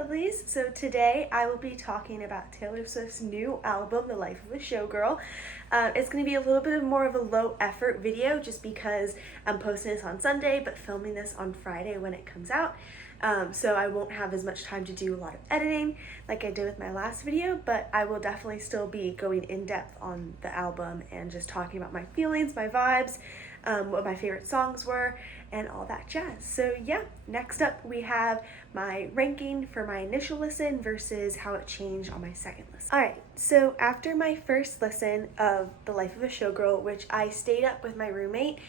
lovelies. So today I will be talking about Taylor Swift's new album, The Life of a Showgirl. It's going to be a little bit more of a low effort video just because I'm posting this on Sunday but filming this on Friday when it comes out. So I won't have as much time to do a lot of editing like I did with my last video, but I will definitely still be going in depth on the album and just talking about my feelings, my vibes, what my favorite songs were, and all that jazz. So yeah, next up we have my ranking for my initial listen versus how it changed on my second listen. Alright, so after my first listen of The Life of a Showgirl, which I stayed up with my roommate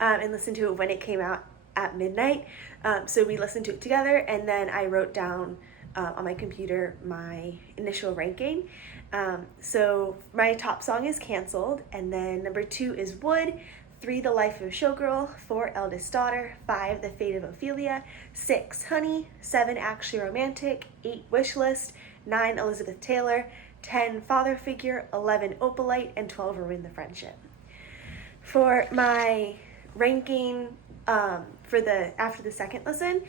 and listened to it when it came out at midnight, so we listened to it together, and then I wrote down on my computer my initial ranking. So my top song is Cancelled, and then number 2 is Wood, 3, The Life of a Showgirl, 4, Eldest Daughter, 5, The Fate of Ophelia, 6, Honey, 7, Actually Romantic, 8, Wishlist, 9, Elizabeth Taylor, 10, Father Figure, 11, Opalite, and 12, Ruin the Friendship. For my ranking after the second listen,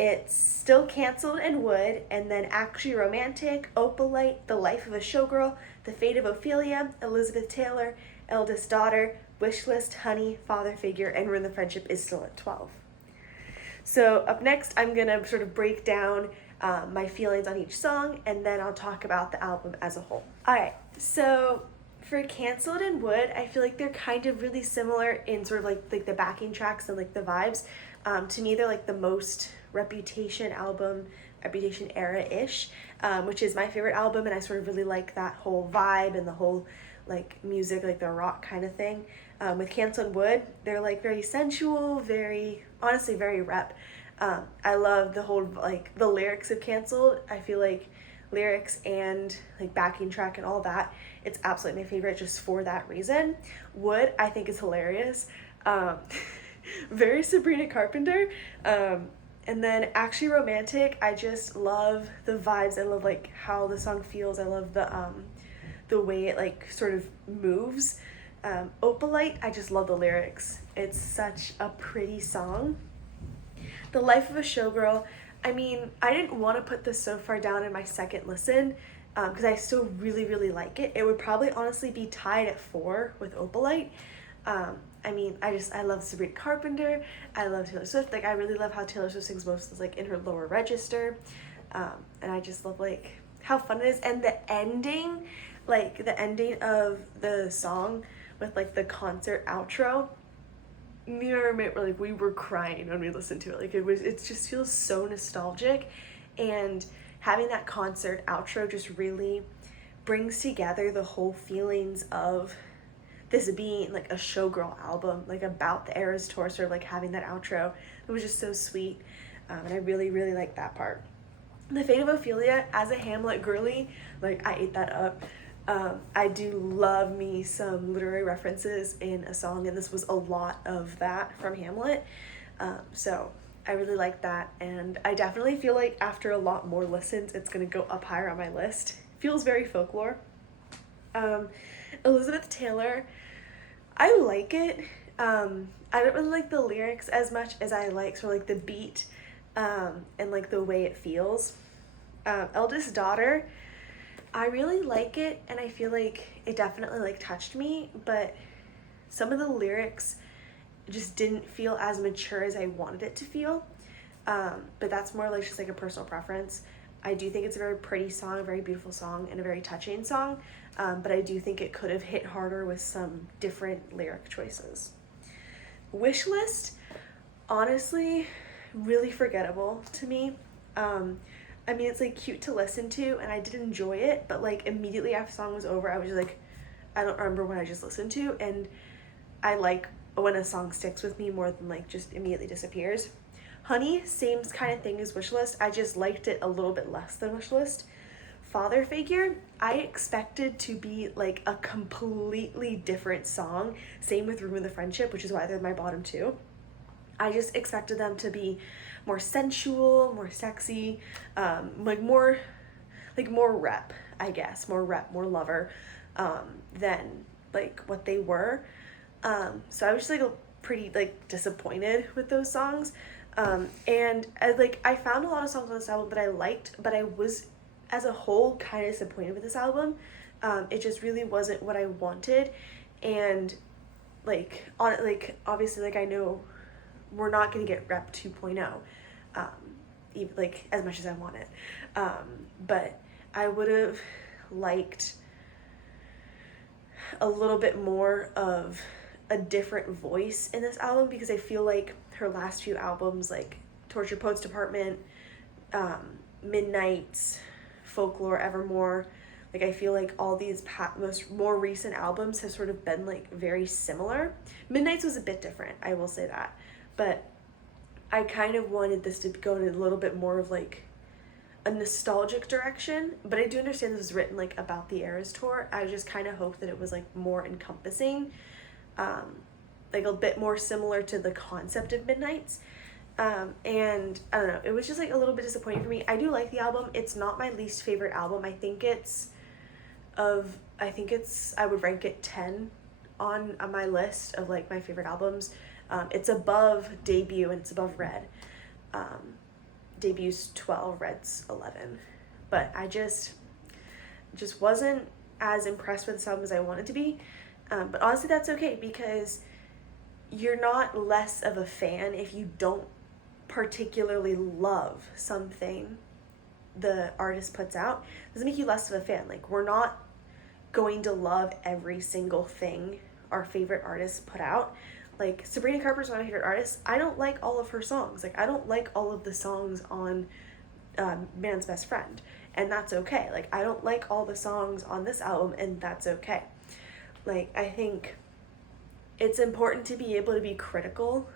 it's still Cancelled and Wood, and then Actually Romantic, Opalite, The Life of a Showgirl, The Fate of Ophelia, Elizabeth Taylor, Eldest Daughter, Wishlist, Honey, Father Figure, and Ruin the Friendship is still at 12. So up next, I'm gonna sort of break down my feelings on each song, and then I'll talk about the album as a whole. Alright, so for Cancelled and Wood, I feel like they're kind of really similar in sort of like the backing tracks and like the vibes. To me, they're like the most Reputation album, Reputation era-ish, which is my favorite album, and I sort of really like that whole vibe and the whole like music, like the rock kind of thing. With Cancelled and Wood, they're like very sensual, honestly very rep. I love the whole like the lyrics of Cancelled. I feel like lyrics and like backing track and all that, it's absolutely my favorite just for that reason. Wood, I think, is hilarious. Very Sabrina Carpenter. And then Actually Romantic, I just love the vibes. I love like how the song feels. I love the way it like sort of moves. Opalite, I just love the lyrics. It's such a pretty song. The Life of a Showgirl, I mean, I didn't want to put this so far down in my second listen because I still really, really like it. It would probably honestly be tied at 4 with Opalite. I mean, I love Sabrina Carpenter. I love Taylor Swift. Like, I really love how Taylor Swift sings most like in her lower register. And I just love like how fun it is. And the ending of the song with like the concert outro, me and my roommate were like, we were crying when we listened to it. Like it just feels so nostalgic, and having that concert outro just really brings together the whole feelings of this being like a showgirl album, like about the Eras tour, sort of like having that outro. It was just so sweet, and I really, really like that part. The Fate of Ophelia, as a Hamlet girly, like I ate that up. I do love me some literary references in a song, and this was a lot of that from Hamlet. So I really like that, and I definitely feel like after a lot more listens, it's gonna go up higher on my list. Feels very folklore. Elizabeth Taylor, I like it. I don't really like the lyrics as much as I like sort of like the beat and like the way it feels. Eldest Daughter, I really like it, and I feel like it definitely like touched me, but some of the lyrics just didn't feel as mature as I wanted it to feel. But that's more like just like a personal preference. I do think it's a very pretty song, a very beautiful song, and a very touching song, but I do think it could have hit harder with some different lyric choices. Wishlist, honestly, really forgettable to me. I mean, it's like cute to listen to, and I did enjoy it, but like immediately after the song was over, I was just like, I don't remember what I just listened to, and I like when a song sticks with me more than like just immediately disappears. Honey, same kind of thing as Wishlist. I just liked it a little bit less than Wishlist. Father Figure, I expected to be like a completely different song. Same with Ruin the Friendship, which is why they're my bottom 2. I just expected them to be more sensual, more sexy, more rep, I guess, more lover, than like what they were. So I was just like pretty like disappointed with those songs. And I found a lot of songs on this album that I liked, but I was, as a whole, kind of disappointed with this album. It just really wasn't what I wanted, and obviously, I know we're not gonna get Rep 2.0, even as much as I want it, but I would have liked a little bit more of a different voice in this album, because I feel like her last few albums, like Torture Poets Department, Midnights, Folklore, Evermore, I feel like all these more recent albums have sort of been very similar. Midnights was a bit different, I will say that, but I kind of wanted this to go in a little bit more of a nostalgic direction, but I do understand this was written about the Eras tour. I just kind of hope that it was more encompassing, a bit more similar to the concept of Midnights. And I don't know, it was just a little bit disappointing for me. I do like the album. It's not my least favorite album. I would rank it 10 on my list of my favorite albums. It's above Debut and it's above Red. Debu's 12, Red's 11. But I just wasn't as impressed with this album as I wanted to be. But honestly, that's okay, because you're not less of a fan if you don't particularly love something the artist puts out. It doesn't make you less of a fan. We're not going to love every single thing our favorite artists put out. Sabrina Carpenter's one of my favorite artists. I don't like all of her songs. I don't like all of the songs on Man's Best Friend, and that's okay. I don't like all the songs on this album, and that's okay. I think it's important to be able to be critical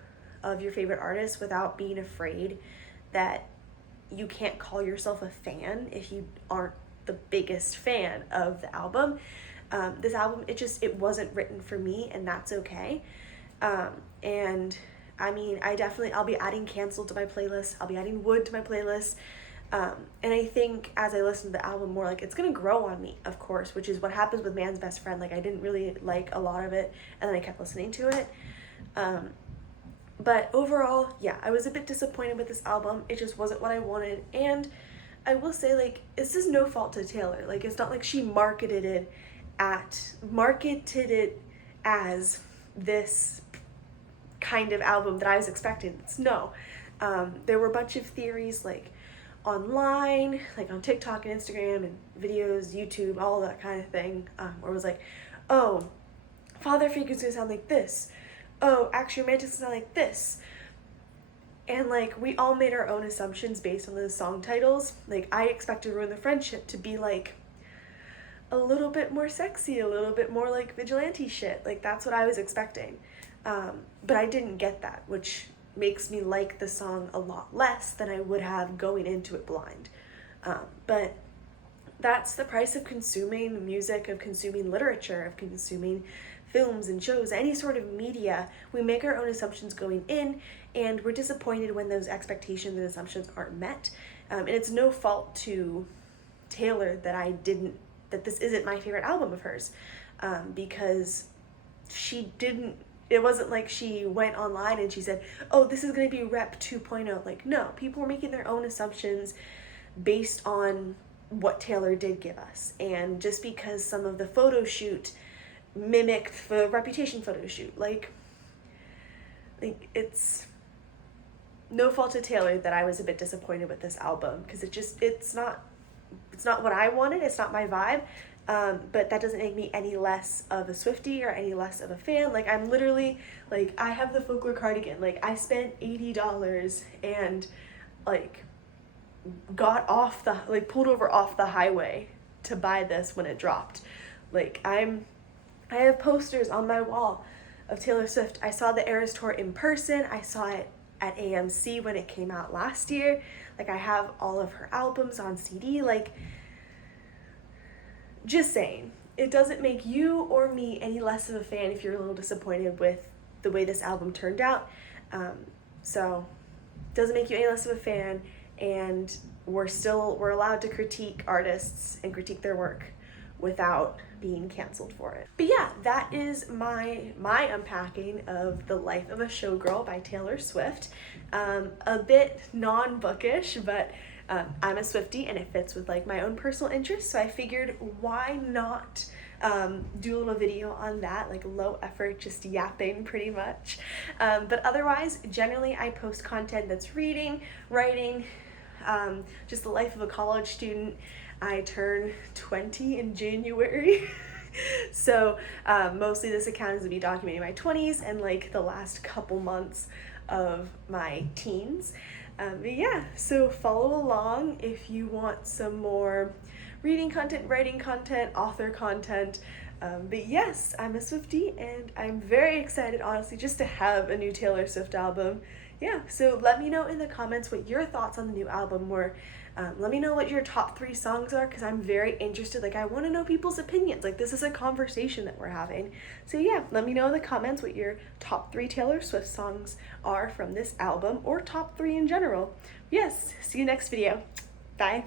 of your favorite artist without being afraid that you can't call yourself a fan if you aren't the biggest fan of the album. This album, it wasn't written for me, and that's okay. And I mean, I'll be adding Cancel to my playlist. I'll be adding Wood to my playlist. And I think as I listen to the album more, it's gonna grow on me, of course, which is what happens with Man's Best Friend. I didn't really like a lot of it, and then I kept listening to it. But overall, yeah, I was a bit disappointed with this album. It just wasn't what I wanted, and I will say, this is no fault to Taylor. It's not like she marketed it as this kind of album that I was expecting. No. There were a bunch of theories online, on TikTok and Instagram and videos, YouTube, all that kind of thing, where it was oh, Father Figure's gonna sound like this. Oh, Action Romantic's gonna sound like this. And we all made our own assumptions based on the song titles. I expected Ruin the Friendship to be a little bit more sexy, a little bit more vigilante shit. That's what I was expecting. But I didn't get that, which makes me like the song a lot less than I would have going into it blind. But that's the price of consuming music, of consuming literature, of consuming films and shows, any sort of media. We make our own assumptions going in, and we're disappointed when those expectations and assumptions aren't met. And it's no fault to Taylor that this isn't my favorite album of hers, because it wasn't she went online and she said, oh, this is going to be Rep 2.0. No, people were making their own assumptions based on what Taylor did give us. And just because some of the photo shoot mimicked the Reputation photo shoot, it's no fault to Taylor that I was a bit disappointed with this album, because it's not what I wanted. It's not my vibe. But that doesn't make me any less of a Swiftie or any less of a fan. I'm literally, I have the Folklore cardigan. I spent $80 and, got off pulled over off the highway to buy this when it dropped. I have posters on my wall of Taylor Swift. I saw the Eras Tour in person. I saw it at AMC when it came out last year. I have all of her albums on CD. Just saying, it doesn't make you or me any less of a fan if you're a little disappointed with the way this album turned out. So it doesn't make you any less of a fan, and we're allowed to critique artists and critique their work without being canceled for it. But yeah, that is my unpacking of The Life of a Showgirl by Taylor Swift. A bit non-bookish, but I'm a Swiftie and it fits with like my own personal interests, so I figured why not do a little video on that, like low effort, just yapping pretty much. But otherwise, generally I post content that's reading, writing, just the life of a college student. I turn 20 in January. So mostly this account is going to be documenting my 20s and like the last couple months of my teens. But yeah, so follow along if you want some more reading content, writing content, author content. But yes, I'm a Swiftie and I'm very excited, honestly, just to have a new Taylor Swift album. Yeah, so let me know in the comments what your thoughts on the new album were. Let me know what your top 3 songs are, because I'm very interested. Like, I want to know people's opinions. Like, this is a conversation that we're having. So yeah, let me know in the comments what your top 3 Taylor Swift songs are from this album, or top 3 in general. Yes, see you next video. Bye.